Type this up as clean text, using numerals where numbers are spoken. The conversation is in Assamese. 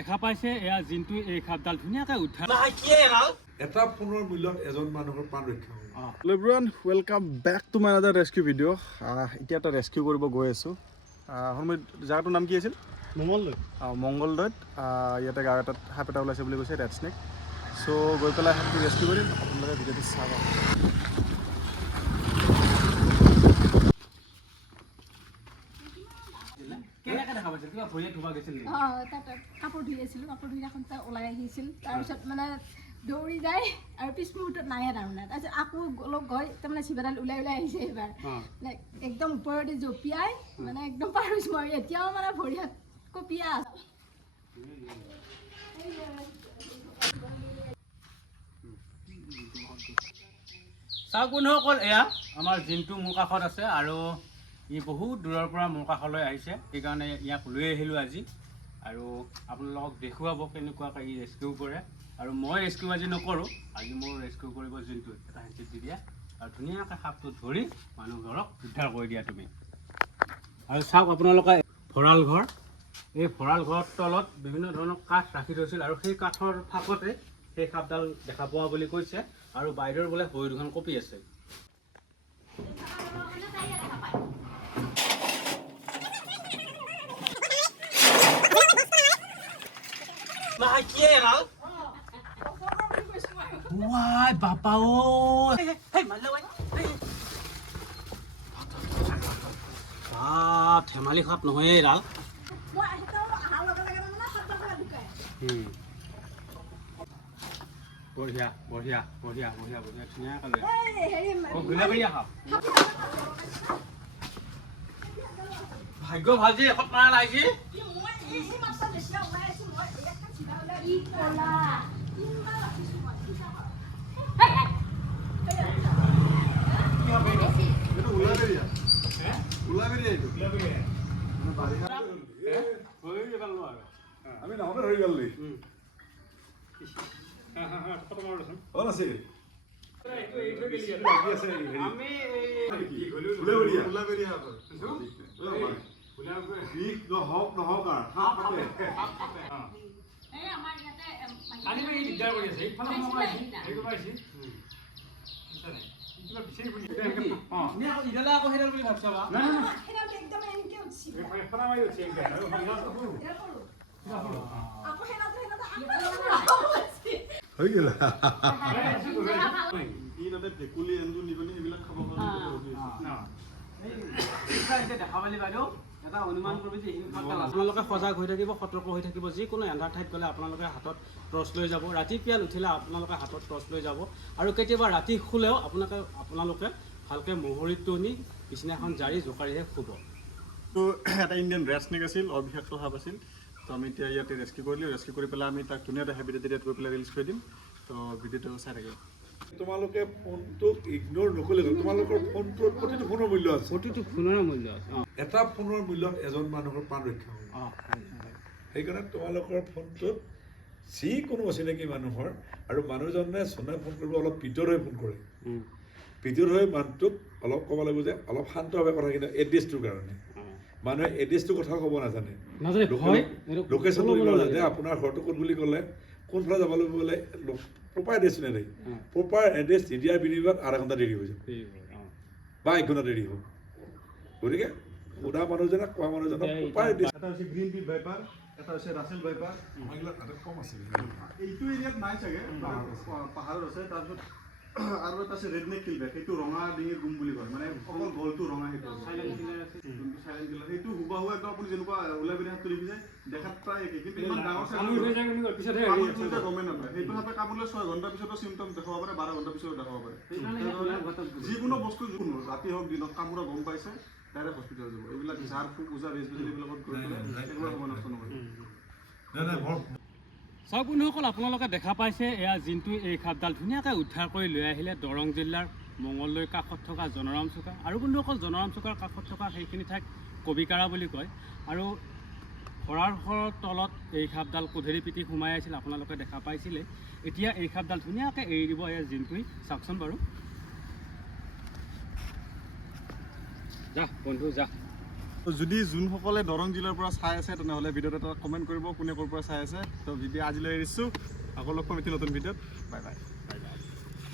দেখা পাইছে এয়া জিন্তু এই খাপডাল ধুনীয়াকৈ উঠা এটা ফোনৰ মূল্যত এজন মানুহৰ প্ৰাণ ৰক্ষা হ'ব। Hello everyone, welcome back to my another rescue video. এতিয়া এটা ৰেস্কিউ কৰিব গৈ আছোঁ। জাগাটোৰ নাম কি আছিল? মংগলদৈ। মংগলদৈত ইয়াতে গাঁও এটাত সাপ এটা ওলাইছে বুলি কৈছে, ৰেড স্নেক। চ' গৈ পেলাই সাপটো ৰেস্কিউ কৰিম, আপোনালোকে ভিডিঅ'টো চাব। কাপোৰ ধুই আছিলোঁ, কাপোৰ ধুই এখন ওলাই আহিছিল, তাৰপিছত মানে দৌৰি যায় আৰু পিছ মুহূৰ্তত নাহে তাৰমানে। তাৰপিছত আকৌ অলপ গৈ তাৰমানে চিভাডাল ওলাই আহিছে এইবাৰ, মানে একদম ওপৰতে জঁপিয়াই মানে একদম পাৰিছোঁ মই, এতিয়াও মানে ভৰি হাত কঁপিয়া আছে। চাওক বন্ধুসকল, এয়া আমাৰ জিন্তু মোৰ কাষত আছে আৰু ই বহুত দূৰৰ পৰা মোৰ কাষলৈ আহিছে, সেইকাৰণে ইয়াক লৈ আহিলোঁ আজি আৰু আপোনালোকক দেখুৱাব কেনেকুৱাকৈ ই ৰেস্কিউ কৰে। আৰু মই ৰেস্কিউ আজি নকৰোঁ, আজি মোৰ ৰেস্কিউ কৰিব জিন্তু এটা হেঁচি দি দিয়া আৰু ধুনীয়াকৈ সাপটো ধৰি মানুহঘৰক উদ্ধাৰ কৰি দিয়া তুমি। আৰু চাওক আপোনালোকে ভঁৰাল ঘৰ, এই ভঁৰাল ঘৰৰ তলত বিভিন্ন ধৰণৰ কাঠ ৰাখি থৈছিল আৰু সেই কাঠৰ ফাঁকতে সেই সাপডাল দেখা পোৱা বুলি কৈছে আৰু বাহিৰৰ বোলে ভৰি দুখন কঁপি আছে। বাপা ধেমালি সাপ নহয় এইডাল। বঢ়িয়া বঢ়িয়া বঢ়িয়া বঢ়িয়া বঢ়িয়া ধুনীয়াকৈ ঘূলাবৰীয়া সাপ। ভাগ্য ভাল যে এশত মাৰা নাই যে। আমি নহ'লে ধৰি গ'লি হ'ল আছে হৈ গ'ল। ভেকুলী এন্দুৰ নিগনি এইবিলাক খাব দেখা পালি বাইদেউ, এটা অনুমান কৰিব যে আপোনালোকে সজাগ হৈ থাকিব, সতৰ্ক হৈ থাকিব। যিকোনো এন্ধাৰ ঠাইত গ'লে আপোনালোকে হাতত টৰ্চ লৈ যাব, ৰাতি পিয়াল উঠিলে আপোনালোকে হাতত টৰ্চ লৈ যাব আৰু কেতিয়াবা ৰাতি শুলেও আপোনালোকে ভালকৈ মহৰিত টনি বিচনাখন জাৰি জোকাৰিহে শুব। তো এটা ইণ্ডিয়ান ৰেড স্নেক আছিল, অবিষাক্ত সাপ আছিল। তো আমি এতিয়া ইয়াতে ৰেস্কিউ কৰিলোঁ, ৰেস্কিউ কৰি পেলাই আমি তাক ধুনীয়া এটা হেবিটেট এৰিয়াত গৈ পেলাই ৰিলিজ কৰি দিম। তো ভিডিঅ'টো চাই থাকিব। তোমালোকে ফোনটোক ইগনোৰ নকৰিলে হ'ল। তোমালোকৰ ফোনটোৰ প্ৰতিটো ফোনৰ মূল্য আছে, প্ৰতিটো ফোনৰে মূল্য আছে। এটা ফোনৰ মূল্যত এজন মানুহৰ প্ৰাণ ৰক্ষা হ'ব। সেইকাৰণে তোমালোকৰ ফোনটোত যিকোনো অচিনাকি মানুহৰ আৰু মানুহজনে চনে ফোন কৰিব অলপ ভিতৰ হৈ ফোন কৰে, ভিতৰ হৈ মানুহটোক অলপ ক'ব লাগিব যে অলপ শান্তভাৱে কথা, কিন্তু এড্ৰেছটোৰ কাৰণে মানুহে এড্ৰেছটোৰ কথা ক'ব নাজানে, লোকেশ্যন নাজানে। আপোনাৰ ঘৰটো ক'ত বুলি ক'লে কোনফালে যাব লাগিব বোলে প্ৰপাৰ এড্ৰেছ নাই, প্ৰপাৰ এড্ৰেছ নিদিয়াৰ বিনিময়ত আধা ঘণ্টা দেৰি হৈ যাব বা 1 ঘণ্টা দেৰি হ'ব। গতিকে সোধা মানুহজনক কোৱা মানুহজনক প্ৰপাৰ এড্ৰেছ। এটা হৈছে গ্ৰীণ টিপ ভাইপাৰ, এটা হৈছে ৰাছেল ভাইপাৰ। কম আছে, এইটো এৰিয়াত নাই চাগে, পাহাৰত আছে। তাৰপিছত আৰু এটা আছে ৰেড নেক কিলবেক, সেইটো ৰঙা ডিঙিৰ গুম বুলি কয়, মানে অকল গলটো ৰঙা। সেইটো চাইলেণ্ট কিলাৰ, সেইটো হুবাহু একদম আপুনি যেনেকুৱা ওলাই পিনে হাতটো দেখিছে দেখাত প্ৰায় একে, কিন্তু ইমান ডাঙৰ গমেই নাপায়। সেইটো সাপে কামুৰিলে 6 ঘণ্টাৰ পিছতো চিমটম দেখাব পাৰে, 12 ঘণ্টাৰ পিছতো দেখাব পাৰে। যিকোনো বস্তু যিকোনো ৰাতি হওক দিনত কামোৰা গম পাইছে ডাইৰেক্ট হস্পিটেল যাব। এইবিলাক ঝাৰ ফুক ওজা বেজবেজি এইবিলাকত গৈ পেলাই একবাৰ সময় নষ্ট নকৰে। চাওক বন্ধুসকল, আপোনালোকে দেখা পাইছে এয়া জিন্তু এই সাপডাল ধুনীয়াকৈ উদ্ধাৰ কৰি লৈ আহিলে দৰং জিলাৰ মংগলদৈৰ কাষত থকা জনৰাম চুকা। আৰু বন্ধুসকল, জনৰাম চুকাৰ কাষত থকা সেইখিনি ঠাইক কবিকাৰা বুলি কয়। আৰু ভঁৰাল ঘৰৰ তলত এই সাপডাল কোধেৰি পিটি সোমাই আছিল, আপোনালোকে দেখা পাইছিলে। এতিয়া এই সাপডাল ধুনীয়াকৈ এৰি দিব এয়া জিন্তুই। চাওকচোন বাৰু, যা বন্ধু যা। যদি যোনসকলে দৰং জিলাৰ পৰা চাই আছে তেনেহ'লে ভিডিঅ'ত এটা কমেণ্ট কৰিব কোনে ক'ৰ পৰা চাই আছে। তো ভিডিঅ' আজিলৈ এৰিছোঁ, আকৌ লগ পাম এটি নতুন ভিডিঅ'ত। Bye bye.